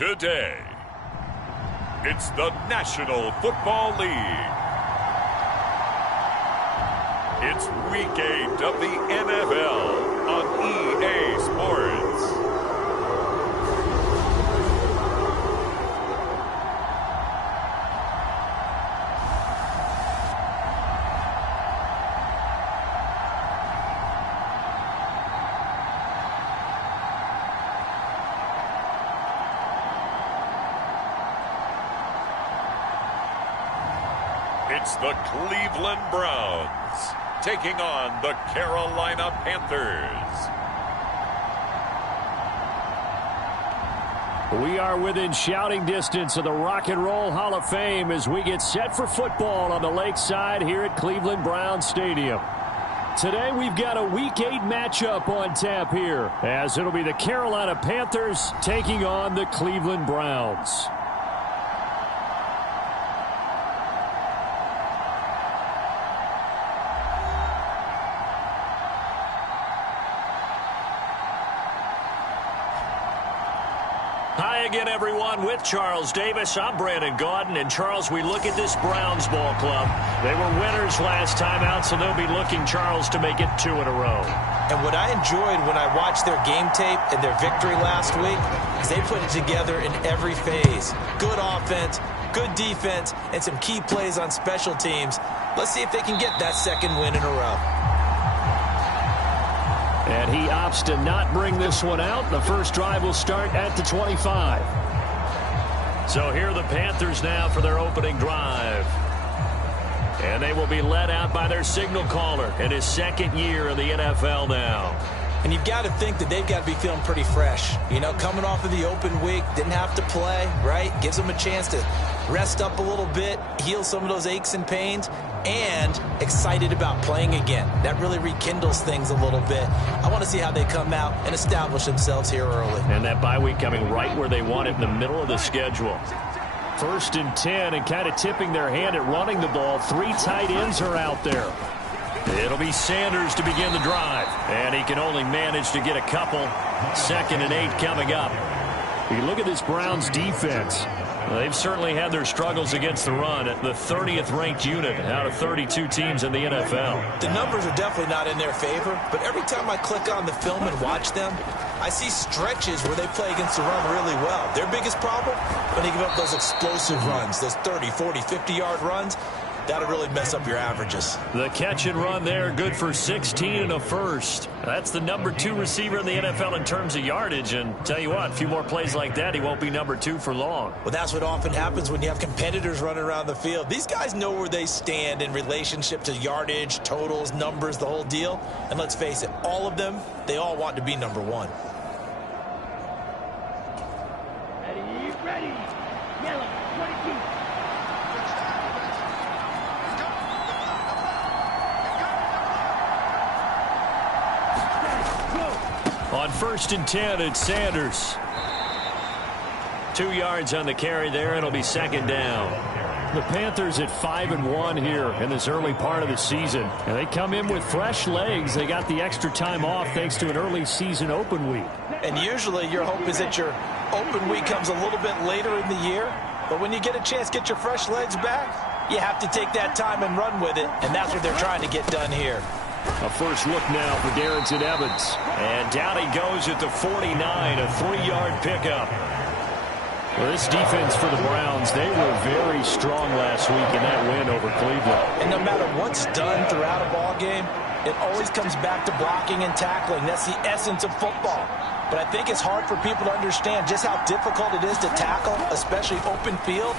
Today, it's the National Football League. It's Week 8 of the NFL on EA Sports. It's the Cleveland Browns taking on the Carolina Panthers. We are within shouting distance of the Rock and Roll Hall of Fame as we get set for football on the lakeside here at Cleveland Browns Stadium. Today we've got a Week 8 matchup on tap here, as it'll be the Carolina Panthers taking on the Cleveland Browns. Hi again, everyone. With Charles Davis, I'm Brandon Gaudin. And, Charles, we look at this Browns ball club. They were winners last time out, so they'll be looking, Charles, to make it 2 in a row. And what I enjoyed when I watched their game tape and their victory last week is they put it together in every phase. Good offense, good defense, and some key plays on special teams. Let's see if they can get that second win in a row. And he opts to not bring this one out. The first drive will start at the 25. So here are the Panthers now for their opening drive. And they will be led out by their signal caller in his second year in the NFL now. And you've got to think that they've got to be feeling pretty fresh. You know, coming off of the open week, didn't have to play, right? Gives them a chance to rest up a little bit, heal some of those aches and pains, and excited about playing again. That really rekindles things a little bit. I want to see how they come out and establish themselves here early. And that bye week coming right where they want it, in the middle of the schedule. 1st and 10, and kind of tipping their hand at running the ball. 3 tight ends are out there. It'll be Sanders to begin the drive, and he can only manage to get a couple. 2nd and 8 coming up. You look at this Browns defense. They've certainly had their struggles against the run at the 30th ranked unit out of 32 teams in the NFL. The numbers are definitely not in their favor, but every time I click on the film and watch them, I see stretches where they play against the run really well. Their biggest problem, when they give up those explosive runs, those 30, 40, 50-yard runs, that'll really mess up your averages. The catch and run there, good for 16 and a first. That's the number 2 receiver in the NFL in terms of yardage. And tell you what, a few more plays like that, he won't be number 2 for long. Well, that's what often happens when you have competitors running around the field. These guys know where they stand in relationship to yardage, totals, numbers, the whole deal. And let's face it, all of them, they all want to be number 1. Ready. Yellow, 22. On 1st and 10, it's Sanders. 2 yards on the carry there. It'll be 2nd down. The Panthers at 5-1 here in this early part of the season. And they come in with fresh legs. They got the extra time off thanks to an early season open week. And usually your hope is that your open week comes a little bit later in the year. But when you get a chance to get your fresh legs back, you have to take that time and run with it. And that's what they're trying to get done here. A first look now for Darrington Evans. And down he goes at the 49, a 3-yard pickup. Well, this defense for the Browns, they were very strong last week in that win over Cleveland. And no matter what's done throughout a ball game, it always comes back to blocking and tackling. That's the essence of football. But I think it's hard for people to understand just how difficult it is to tackle, especially open field.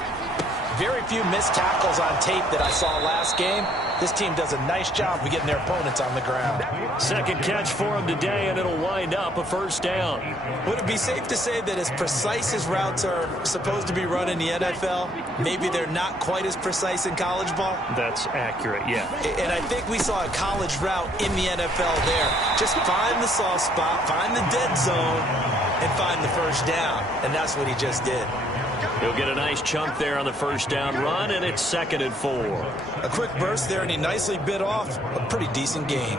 Very few missed tackles on tape that I saw last game. This team does a nice job of getting their opponents on the ground. Second catch for him today, and it'll wind up a first down. Would it be safe to say that as precise as routes are supposed to be run in the NFL, maybe they're not quite as precise in college ball? That's accurate, yeah. And I think we saw a college route in the NFL there. Just find the soft spot, find the dead zone, and find the first down. And that's what he just did. He'll get a nice chunk there on the first down run, and it's 2nd and 4. A quick burst there, and he nicely bit off a pretty decent gain.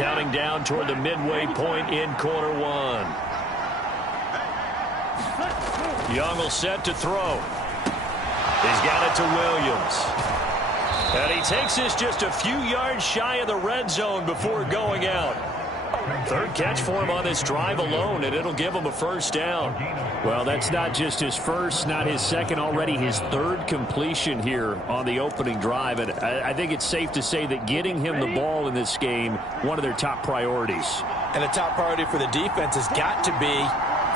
counting down toward the midway point in quarter one. Young will set to throw. He's got it to Williams. And he takes this just a few yards shy of the red zone before going out. Third catch for him on this drive alone, and it'll give him a first down. Well, that's not just his first, not his second, already his third completion here on the opening drive. And I think it's safe to say that getting him the ball in this game, one of their top priorities. And a top priority for the defense has got to be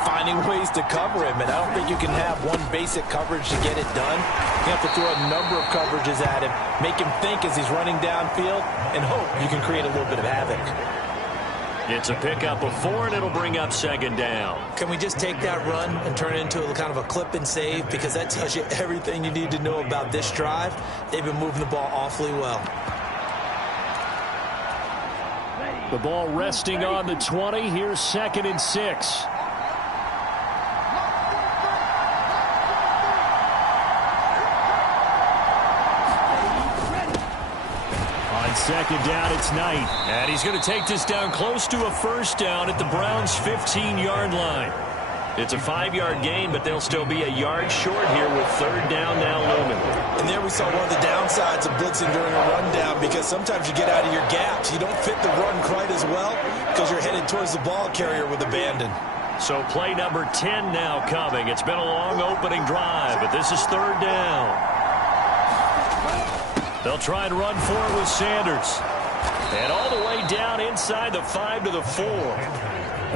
finding ways to cover him. And I don't think you can have one basic coverage to get it done. You have to throw a number of coverages at him, make him think as he's running downfield, and hope you can create a little bit of havoc. It's a pickup of 4, and it'll bring up second down. Can we just take that run and turn it into a kind of a clip and save? Because that tells you everything you need to know about this drive. They've been moving the ball awfully well. The ball resting on the 20. Here's 2nd and 6. Second down, it's Knight. And he's going to take this down close to a first down at the Browns' 15-yard line. It's a 5-yard gain, but they'll still be a yard short here with third down now looming. And there we saw one of the downsides of blitzing during a rundown, because sometimes you get out of your gaps. You don't fit the run quite as well because you're headed towards the ball carrier with abandon. So play number 10 now coming. It's been a long opening drive, but this is third down. They'll try and run for it with Sanders. And all the way down inside the 5 to the 4.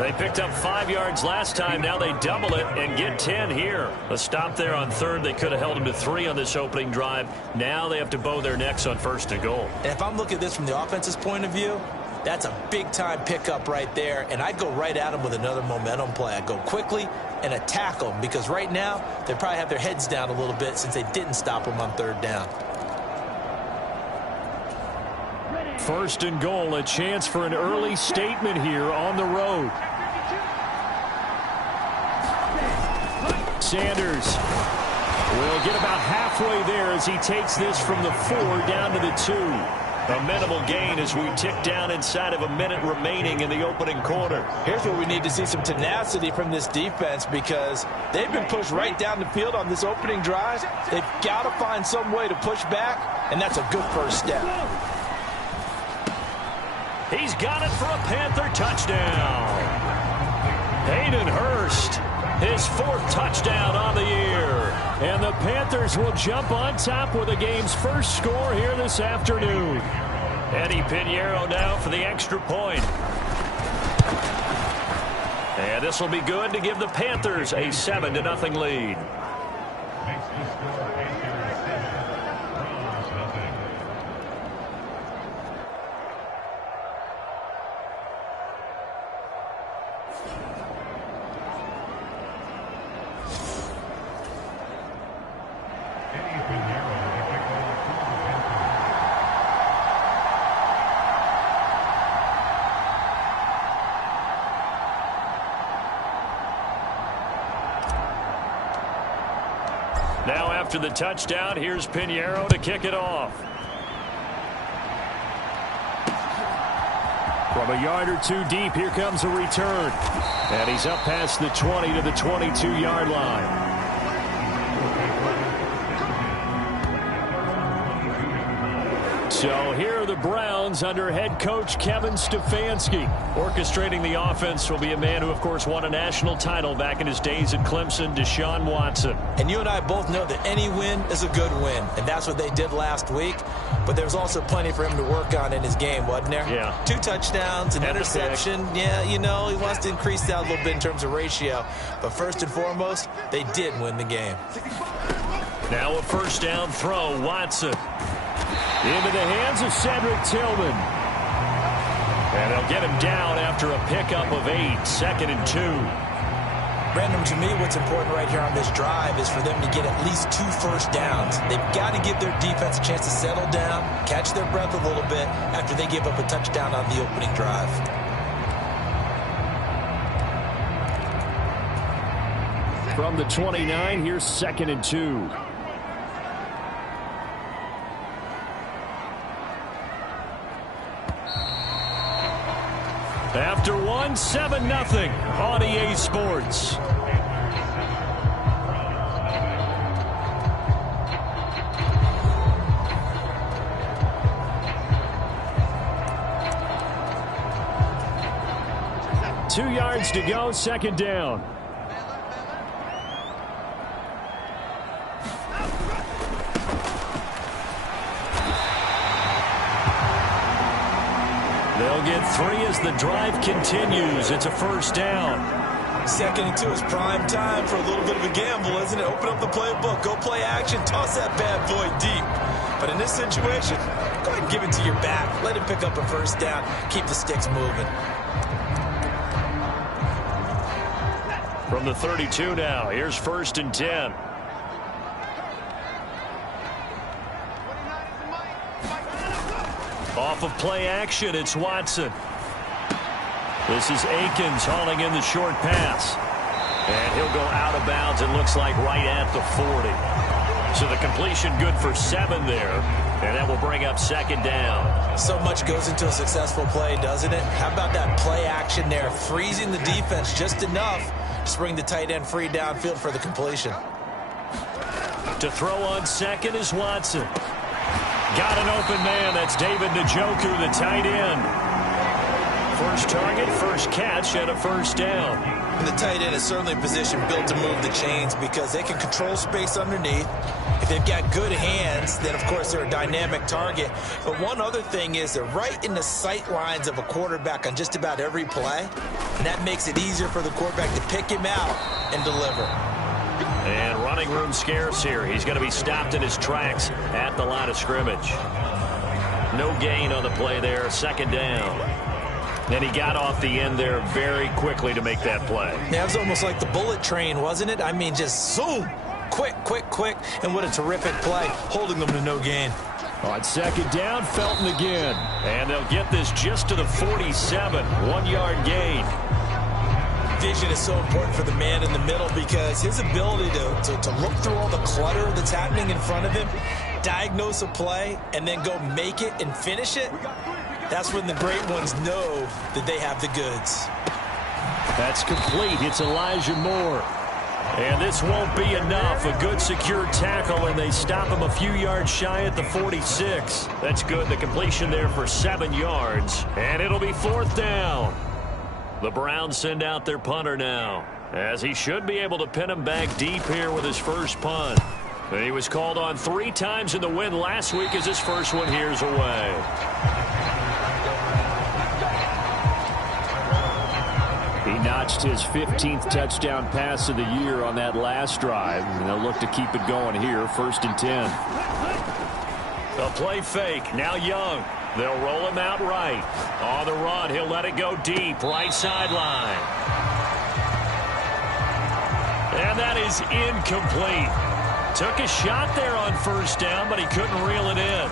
They picked up 5 yards last time. Now they double it and get 10 here. A stop there on third. They could have held them to 3 on this opening drive. Now they have to bow their necks on 1st and goal. And if I'm looking at this from the offense's point of view, that's a big-time pickup right there. And I'd go right at them with another momentum play. I'd go quickly and attack them, because right now they probably have their heads down a little bit since they didn't stop them on third down. 1st and goal, a chance for an early statement here on the road. Sanders will get about halfway there as he takes this from the 4 down to the 2. A minimal gain as we tick down inside of a minute remaining in the opening quarter. Here's where we need to see some tenacity from this defense, because they've been pushed right down the field on this opening drive. They've got to find some way to push back, and that's a good first step. He's got it for a Panther touchdown. Hayden Hurst, his 4th touchdown on the year. And the Panthers will jump on top with the game's first score here this afternoon. Eddie Pinheiro now for the extra point. And this will be good to give the Panthers a 7-0 lead. Now after the touchdown, here's Pinheiro to kick it off. From a yard or 2 deep, here comes a return. And he's up past the 20 to the 22-yard line. So here are the Browns under head coach Kevin Stefanski. Orchestrating the offense will be a man who, of course, won a national title back in his days at Clemson, Deshaun Watson. And you and I both know that any win is a good win, and that's what they did last week. But there's also plenty for him to work on in his game, wasn't there? Yeah. 2 touchdowns, an interception. Yeah, you know, he wants to increase that a little bit in terms of ratio. But first and foremost, they did win the game. Now a first down throw, Watson. Into the hands of Cedric Tillman. And they'll get him down after a pickup of 8, 2nd and 2. Brandon, to me, what's important right here on this drive is for them to get at least 2 first downs. They've got to give their defense a chance to settle down, catch their breath a little bit after they give up a touchdown on the opening drive. From the 29, here's 2nd and 2. After one, 7-0 on EA Sports. Two yards to go, second down. They'll get 3 as the drive continues. It's a first down. 2nd and 2 is prime time for a little bit of a gamble, isn't it? Open up the playbook, go play action, toss that bad boy deep. But in this situation, go ahead and give it to your back. Let him pick up a first down. Keep the sticks moving. From the 32 now, here's 1st and 10. Off of play action, it's Watson. This is Akins hauling in the short pass. And he'll go out of bounds, it looks like right at the 40. So the completion good for 7 there. And that will bring up 2nd down. So much goes into a successful play, doesn't it? How about that play action there? Freezing the defense just enough to bring the tight end free downfield for the completion. To throw on 2nd is Watson. Got an open man. That's David Njoku, the tight end. First target, first catch, and a first down. And the tight end is certainly a position built to move the chains because they can control space underneath. If they've got good hands, then, of course, they're a dynamic target. But one other thing is they're right in the sight lines of a quarterback on just about every play. And that makes it easier for the quarterback to pick him out and deliver. And running room scarce here. He's going to be stopped in his tracks at the line of scrimmage. No gain on the play there. 2nd down. And he got off the end there very quickly to make that play. Yeah, it was almost like the bullet train, wasn't it? I mean, just zoom. Quick, quick, quick. And what a terrific play, holding them to no gain. On 2nd down, Felton again. And they'll get this just to the 47. 1-yard gain. Vision is so important for the man in the middle because his ability to look through all the clutter that's happening in front of him, diagnose a play, and then go make it and finish it, that's when the great ones know that they have the goods. That's complete. It's Elijah Moore. And this won't be enough. A good secure tackle, and they stop him a few yards shy at the 46. That's good. The completion there for 7 yards. And it'll be 4th down. The Browns send out their punter now, as he should be able to pin him back deep here with his first punt. And he was called on 3 times in the win last week as his first one here's away. He notched his 15th touchdown pass of the year on that last drive, and they'll look to keep it going here, 1st and 10. A play fake, now Young. They'll roll him out right. On the run, he'll let it go deep, right sideline. And that is incomplete. Took a shot there on 1st down, but he couldn't reel it in.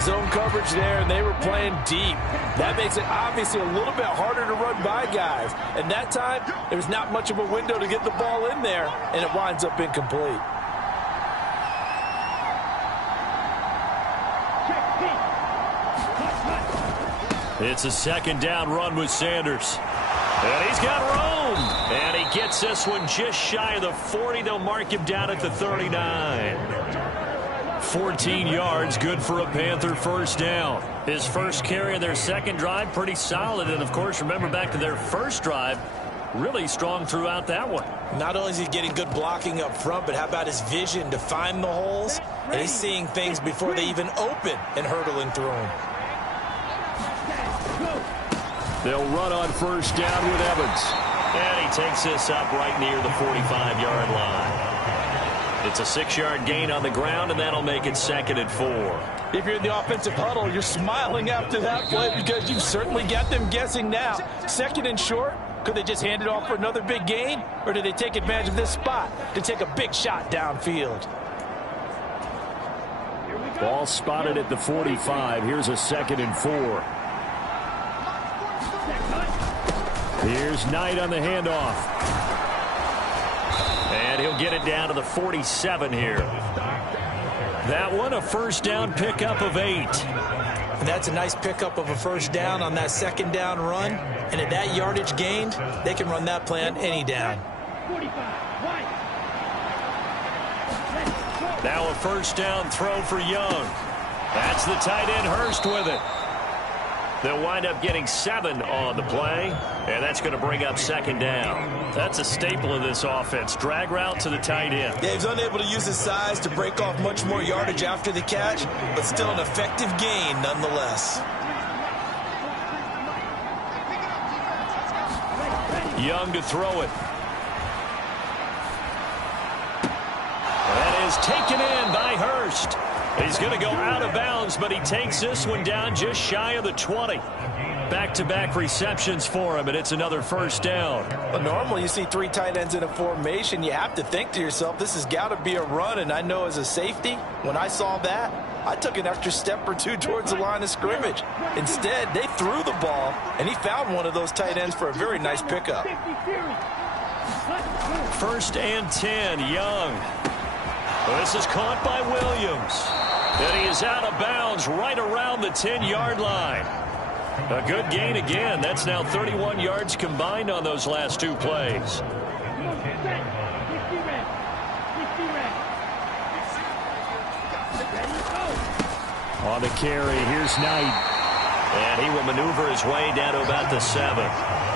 Zone coverage there, and they were playing deep. That makes it obviously a little bit harder to run by guys. And that time, there was not much of a window to get the ball in there, and it winds up incomplete. It's a 2nd down run with Sanders. And he's got room. And he gets this one just shy of the 40. They'll mark him down at the 39. 14 yards, good for a Panther first down. His first carry of their 2nd drive, pretty solid. And, of course, remember back to their first drive, really strong throughout that one. Not only is he getting good blocking up front, but how about his vision to find the holes? And he's seeing things before they even open and hurtling through them. They'll run on 1st down with Evans. And he takes this up right near the 45-yard line. It's a 6-yard gain on the ground, and that'll make it 2nd and 4. If you're in the offensive huddle, you're smiling after that play because you've certainly got them guessing now. 2nd and short, could they just hand it off for another big gain? Or do they take advantage of this spot to take a big shot downfield? Ball spotted at the 45. Here's a 2nd and 4. Here's Knight on the handoff. And he'll get it down to the 47 here. That one a 1st down pickup of 8. And that's a nice pickup of a first down on that second down run. And at that yardage gained, they can run that play on any down. 45, right. Now a first down throw for Young. That's the tight end Hurst with it. They'll wind up getting 7 on the play, and that's going to bring up second down. That's a staple of this offense. Drag route to the tight end. Yeah, he's unable to use his size to break off much more yardage after the catch, but still an effective gain nonetheless. Young to throw it. That is taken in by Hurst. He's going to go out of bounds, but he takes this one down just shy of the 20. Back-to-back receptions for him, and it's another first down. Well, normally you see 3 tight ends in a formation. You have to think to yourself, this has got to be a run, and I know as a safety, when I saw that, I took an extra step or 2 towards the line of scrimmage. Instead, they threw the ball, and he found one of those tight ends for a very nice pickup. First and 10, Young. This is caught by Williams. And he is out of bounds right around the 10-yard line. A good gain again. That's now 31 yards combined on those last 2 plays. On the carry, here's Knight. And he will maneuver his way down to about the 7.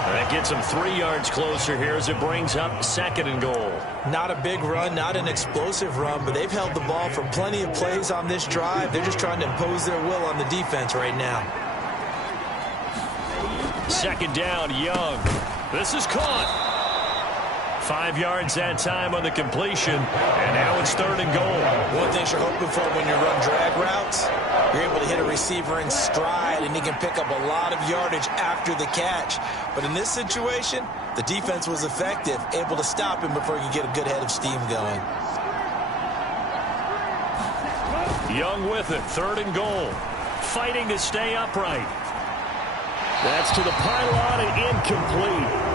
That gets him 3 yards closer here as it brings up second and goal. Not a big run, not an explosive run, but they've held the ball for plenty of plays on this drive. They're just trying to impose their will on the defense right now. Second down, Young. This is caught. 5 yards that time on the completion, and now it's third and goal. One thing you're hoping for when you run drag routes, you're able to hit a receiver in stride, and he can pick up a lot of yardage after the catch. But in this situation, the defense was effective, able to stop him before he could get a good head of steam going. Young with it, third and goal. Fighting to stay upright. That's to the pylon and incomplete.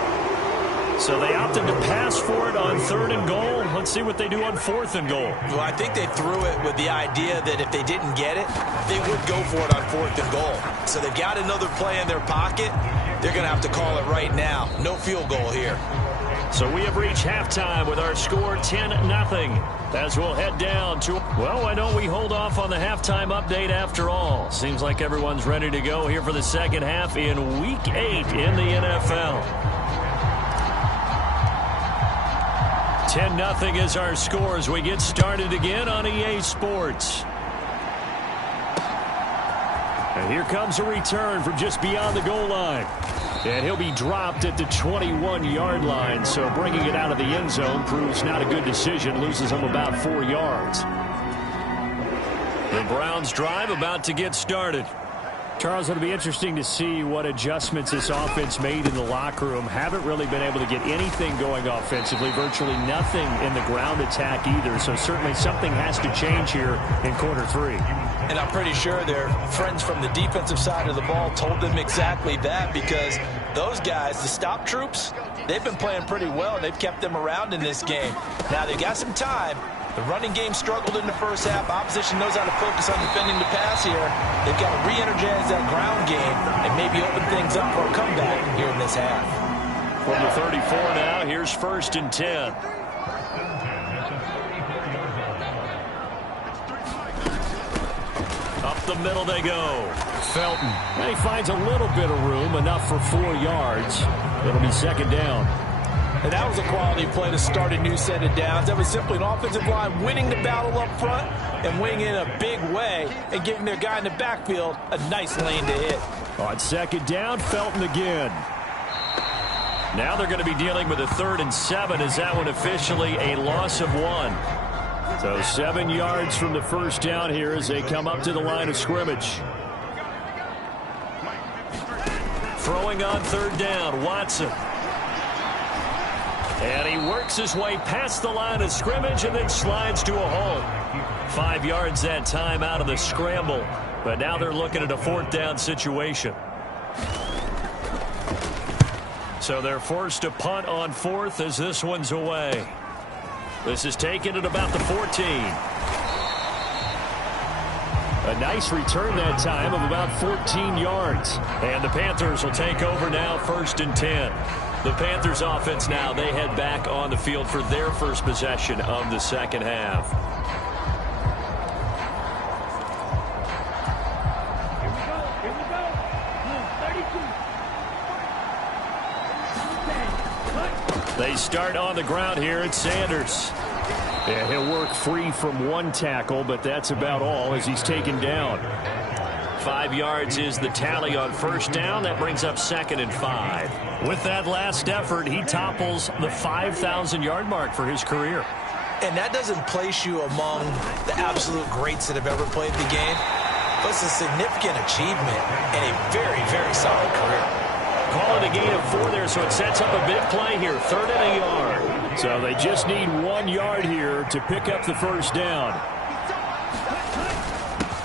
So they opted to pass for it on third and goal. Let's see what they do on fourth and goal. Well, I think they threw it with the idea that if they didn't get it, they would go for it on fourth and goal. So they've got another play in their pocket. They're going to have to call it right now. No field goal here. So we have reached halftime with our score 10-0. As we'll head down to, well, why don't we hold off on the halftime update after all? Seems like everyone's ready to go here for the second half in Week 8 in the NFL. 10-0 is our score as we get started again on EA Sports. And here comes a return from just beyond the goal line. And he'll be dropped at the 21-yard line, so bringing it out of the end zone proves not a good decision, loses him about 4 yards. The Browns drive about to get started. Charles, it'll be interesting to see what adjustments this offense made in the locker room. Haven't really been able to get anything going offensively, virtually nothing in the ground attack either, so certainly something has to change here in quarter 3. And I'm pretty sure their friends from the defensive side of the ball told them exactly that, because those guys, the stop troops, they've been playing pretty well, and they've kept them around in this game. Now, they've got some time. The running game struggled in the first half. Opposition knows how to focus on defending the pass here. They've got to re-energize that ground game and maybe open things up for a comeback here in this half. From the 34 now, here's first and 10. Up the middle they go. Felton. And he finds a little bit of room, enough for 4 yards. It'll be second down. And that was a quality play to start a new set of downs. That was simply an offensive line winning the battle up front and winning in a big way and giving their guy in the backfield a nice lane to hit. On second down, Felton again. Now they're going to be dealing with a 3rd and 7. Is that one officially a loss of 1? So 7 yards from the first down here as they come up to the line of scrimmage. Throwing on third down, Watson. And he works his way past the line of scrimmage and then slides to a halt. 5 yards that time out of the scramble. But now they're looking at a 4th down situation. So they're forced to punt on 4th as this one's away. This is taken at about the 14. A nice return that time of about 14 yards. And the Panthers will take over now, 1st and 10. The Panthers offense now, they head back on the field for their first possession of the second half. Here we go. 32. They start on the ground here at Sanders. Yeah, he'll work free from one tackle, but that's about all as he's taken down. 5 yards is the tally on first down. That brings up 2nd and 5. With that last effort, he topples the 5,000-yard mark for his career. And that doesn't place you among the absolute greats that have ever played the game. But it's a significant achievement and a very, very solid career. Call it a gain of 4 there, so it sets up a big play here. 3rd and a yard. So they just need 1 yard here to pick up the first down.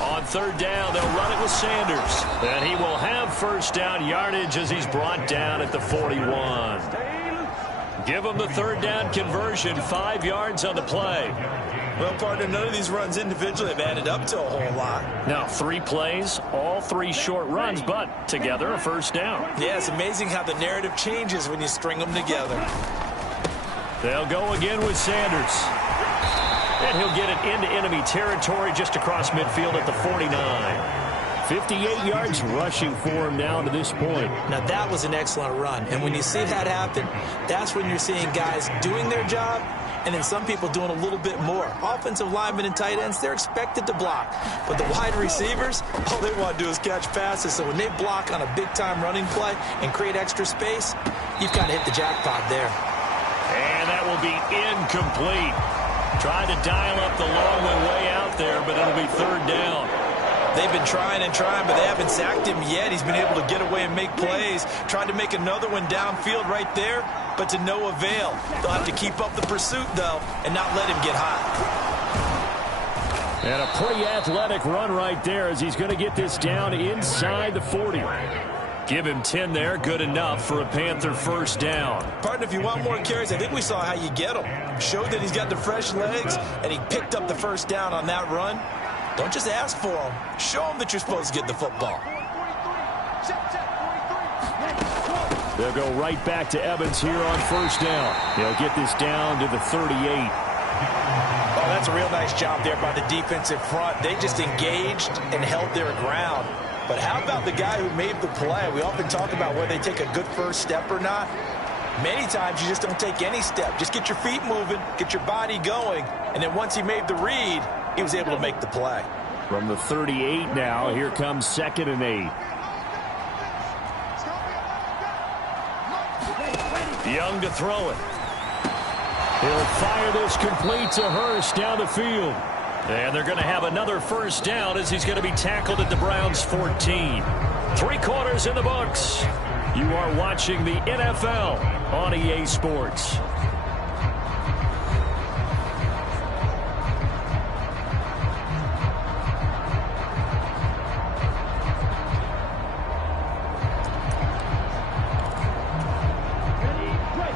On 3rd down, they'll run it with Sanders. And he will have first down yardage as he's brought down at the 41. Give him the 3rd down conversion, 5 yards on the play. Well, partner, none of these runs individually have added up to a whole lot. Now, 3 plays, all 3 short runs, but together a first down. Yeah, it's amazing how the narrative changes when you string them together. They'll go again with Sanders. And he'll get it into enemy territory just across midfield at the 49. 58 yards rushing for him down to this point. Now, that was an excellent run. And when you see that happen, that's when you're seeing guys doing their job and then some people doing a little bit more. Offensive linemen and tight ends, they're expected to block. But the wide receivers, all they want to do is catch passes. So when they block on a big-time running play and create extra space, you've kind of hit the jackpot there. And that will be incomplete. Tried to dial up the long one way out there, but it'll be 3rd down. They've been trying and trying, but they haven't sacked him yet. He's been able to get away and make plays. Tried to make another one downfield right there, but to no avail. They'll have to keep up the pursuit, though, and not let him get hot. And a pretty athletic run right there as he's going to get this down inside the 40. Give him 10 there, good enough for a Panther first down. Partner, if you want more carries, I think we saw how you get him. Showed that he's got the fresh legs, and he picked up the first down on that run. Don't just ask for him. Show him that you're supposed to get the football. They'll go right back to Evans here on first down. He'll get this down to the 38. Oh, that's a real nice job there by the defensive front. They just engaged and held their ground. But how about the guy who made the play? We often talk about whether they take a good first step or not. Many times you just don't take any step. Just get your feet moving, get your body going, and then once he made the read, he was able to make the play. From the 38 now, here comes 2nd and 8. Young to throw it. He'll fire this complete to Hurst down the field. And they're going to have another first down as he's going to be tackled at the Browns' 14. 3 quarters in the books. You are watching the NFL on EA Sports.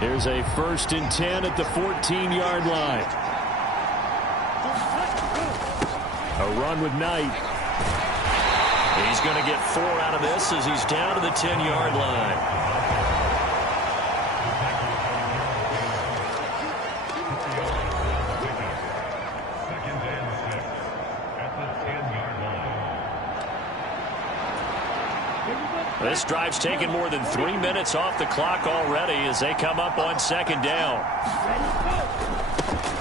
Here's a 1st and 10 at the 14-yard line. A run with Knight. He's going to get 4 out of this as he's down to the 10-yard line. This drive's taken more than 3 minutes off the clock already as they come up on 2nd down.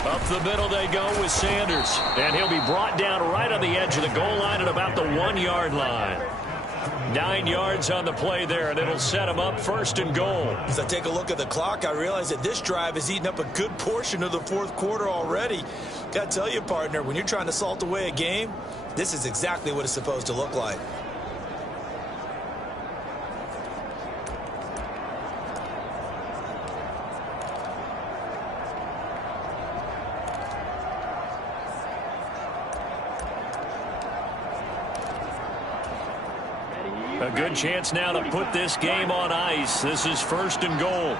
Up the middle they go with Sanders. And he'll be brought down right on the edge of the goal line at about the 1-yard line. 9 yards on the play there, and it'll set him up 1st and goal. As I take a look at the clock, I realize that this drive has eaten up a good portion of the 4th quarter already. Got to tell you, partner, when you're trying to salt away a game, this is exactly what it's supposed to look like. A good chance now to put this game on ice. This is 1st and goal.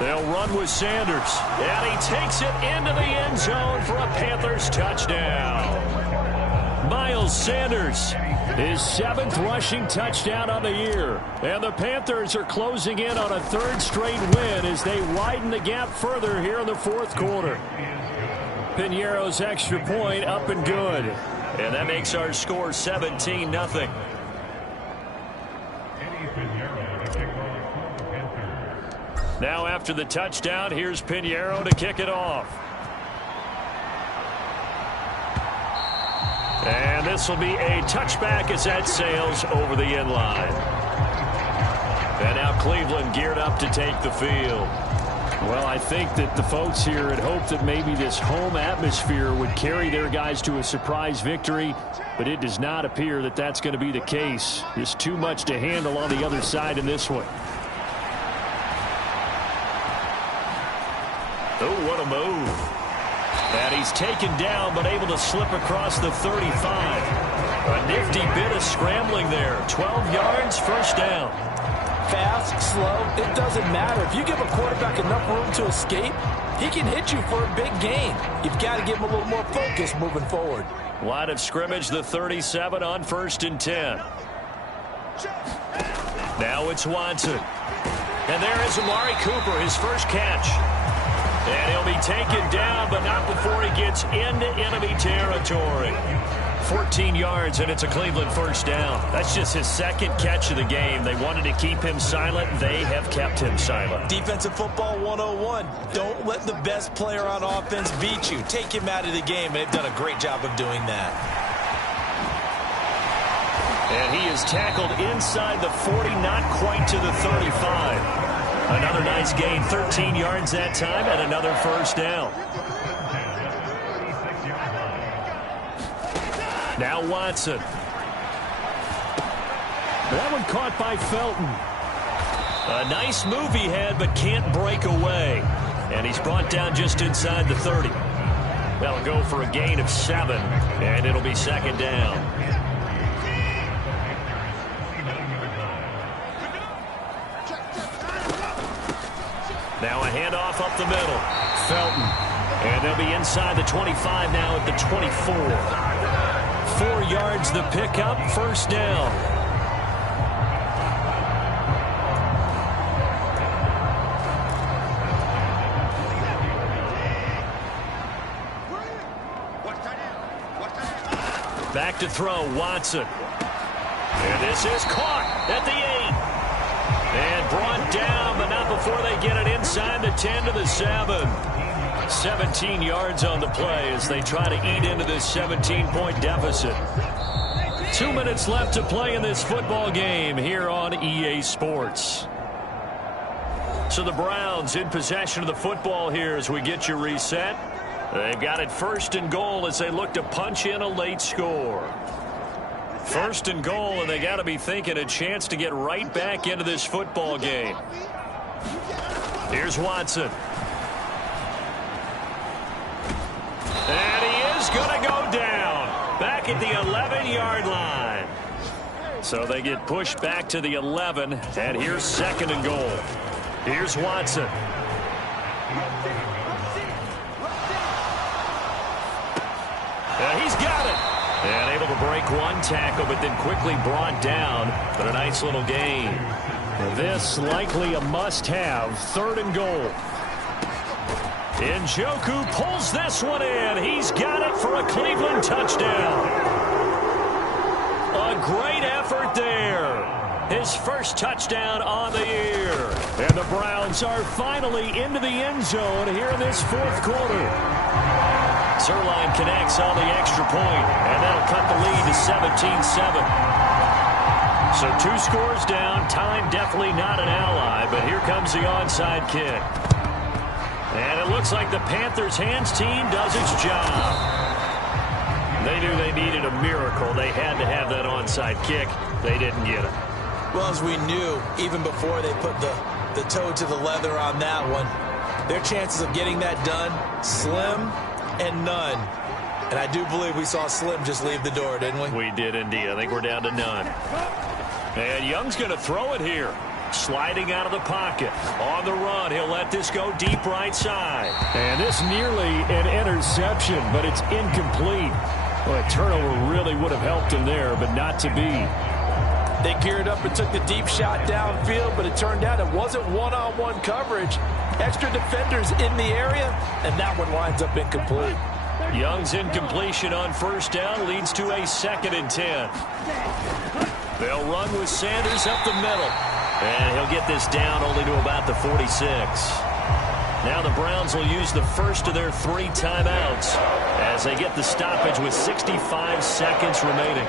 They'll run with Sanders. And he takes it into the end zone for a Panthers touchdown. Miles Sanders, his 7th rushing touchdown on the year. And the Panthers are closing in on a 3rd straight win as they widen the gap further here in the 4th quarter. Piñeiro's extra point up and good. And that makes our score 17-0. Now after the touchdown, here's Piñeiro to kick it off. And this will be a touchback as that sails over the end line. And now Cleveland geared up to take the field. Well, I think that the folks here had hoped that maybe this home atmosphere would carry their guys to a surprise victory, but it does not appear that that's going to be the case. Just too much to handle on the other side in this one. Oh, what a move. And he's taken down but able to slip across the 35. A nifty bit of scrambling there. 12 yards, first down. Fast, slow, it doesn't matter. If you give a quarterback enough room to escape, he can hit you for a big gain. You've got to give him a little more focus moving forward. Line of scrimmage, the 37 on 1st and 10. Now it's Watson. And there is Amari Cooper, his first catch. And he'll be taken down, but not before he gets into enemy territory. 14 yards, and it's a Cleveland first down. That's just his 2nd catch of the game. They wanted to keep him silent. They have kept him silent. Defensive football 101. Don't let the best player on offense beat you. Take him out of the game, and they've done a great job of doing that. And he is tackled inside the 40, not quite to the 35. Another nice gain, 13 yards that time, and another first down. Now Watson. That one caught by Felton. A nice move he had, but can't break away. And he's brought down just inside the 30. They'll go for a gain of 7, and it'll be 2nd down. Now a handoff up the middle. Felton. And they'll be inside the 25 now at the 24. 4 yards the pickup, first down. Back to throw, Watson. And this is caught at the 8. And brought down, but not before they get it inside the 10 to the 7. 17 yards on the play as they try to eat into this 17-point deficit. 2 minutes left to play in this football game here on EA Sports. So the Browns in possession of the football here as we get you reset. They've got it 1st and goal as they look to punch in a late score. 1st and goal, and they got to be thinking a chance to get right back into this football game. Here's Watson. And he is going to go down back at the 11-yard line. So they get pushed back to the 11, and here's 2nd and goal. Here's Watson. He's got it. And able to break one tackle, but then quickly brought down. But a nice little gain. This likely a must-have. 3rd and goal. Njoku pulls this one in. He's got it for a Cleveland touchdown. A great effort there. His first touchdown on the year. And the Browns are finally into the end zone here in this 4th quarter. Zerline connects on the extra point, and that'll cut the lead to 17-7. So 2 scores down. Time definitely not an ally, but here comes the onside kick. And it looks like the Panthers' hands team does its job. They knew they needed a miracle. They had to have that onside kick. They didn't get it. Well, as we knew, even before they put the toe to the leather on that one, their chances of getting that done, slim and none. And I do believe we saw Slim just leave the door, didn't we? We did indeed. I think we're down to none. And Young's going to throw it here. Sliding out of the pocket. On the run, he'll let this go deep right side. And this nearly an interception, but it's incomplete. Well, a turnover really would have helped him there, but not to be. They geared up and took the deep shot downfield, but it turned out it wasn't one-on-one coverage. Extra defenders in the area, and that one winds up incomplete. Young's incompletion on first down leads to a 2nd and 10. They'll run with Sanders up the middle. And he'll get this down only to about the 46. Now the Browns will use the first of their 3 timeouts as they get the stoppage with 65 seconds remaining.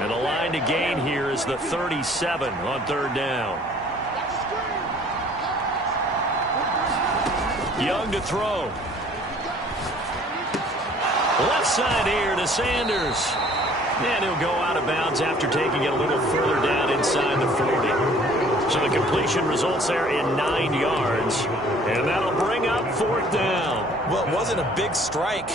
And the line to gain here is the 37 on 3rd down. Young to throw. Left side here to Sanders. And he'll go out of bounds after taking it a little further down inside the 40. So the completion results there in 9 yards. And that'll bring up 4th down. Well, it wasn't a big strike,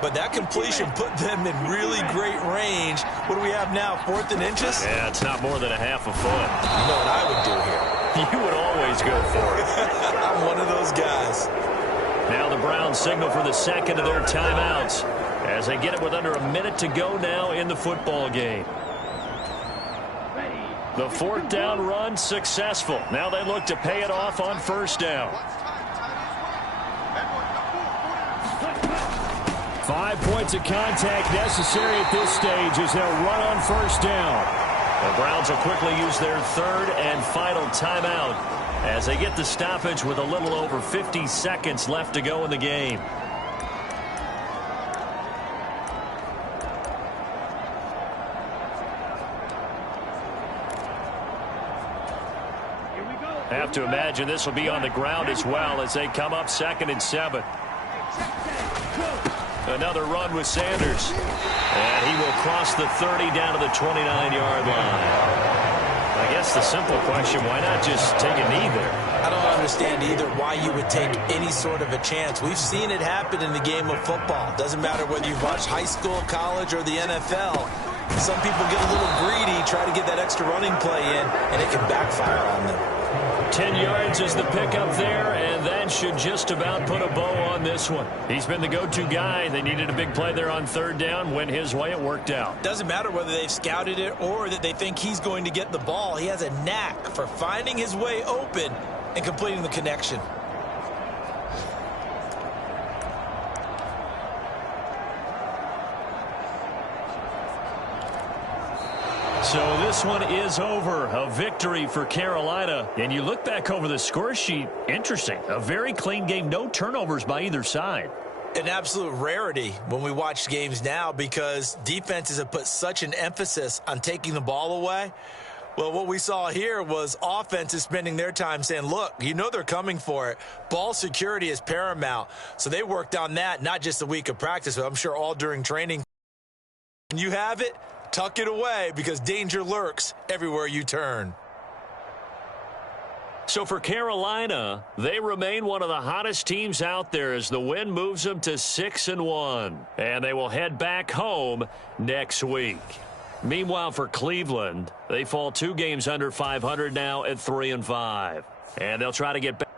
but that completion put them in really great range. What do we have now, 4th and inches? Yeah, it's not more than a half a foot. You know what I would do here? You would always go for it. I'm one of those guys. Now the Browns signal for the 2nd of their timeouts as they get it with under a minute to go now in the football game. The 4th down run successful. Now they look to pay it off on 1st down. 5 points of contact necessary at this stage as they'll run on 1st down. The Browns will quickly use their 3rd and final timeout as they get the stoppage with a little over 50 seconds left to go in the game. I have to imagine this will be on the ground as well as they come up 2nd and 7. Another run with Sanders. And he will cross the 30 down to the 29-yard line. I guess the simple question, why not just take a knee there? I don't understand either why you would take any sort of a chance. We've seen it happen in the game of football. Doesn't matter whether you've watched high school, college, or the NFL. Some people get a little greedy, try to get that extra running play in, and it can backfire on them. 10 yards is the pickup there, and that should just about put a bow on this one. He's been the go-to guy. They needed a big play there on 3rd down. Went his way. It worked out. Doesn't matter whether they've scouted it or that they think he's going to get the ball. He has a knack for finding his way open and completing the connection. So this one is over. A victory for Carolina. And you look back over the score sheet. Interesting. A very clean game. No turnovers by either side. An absolute rarity when we watch games now because defenses have put such an emphasis on taking the ball away. Well, what we saw here was offenses spending their time saying, look, you know they're coming for it. Ball security is paramount. So they worked on that, not just a week of practice, but I'm sure all during training. When you have it, tuck it away because danger lurks everywhere you turn. So for Carolina, they remain one of the hottest teams out there as the win moves them to 6-1. And they will head back home next week. Meanwhile, for Cleveland, they fall 2 games under 500 now at 3-5. And they'll try to get back.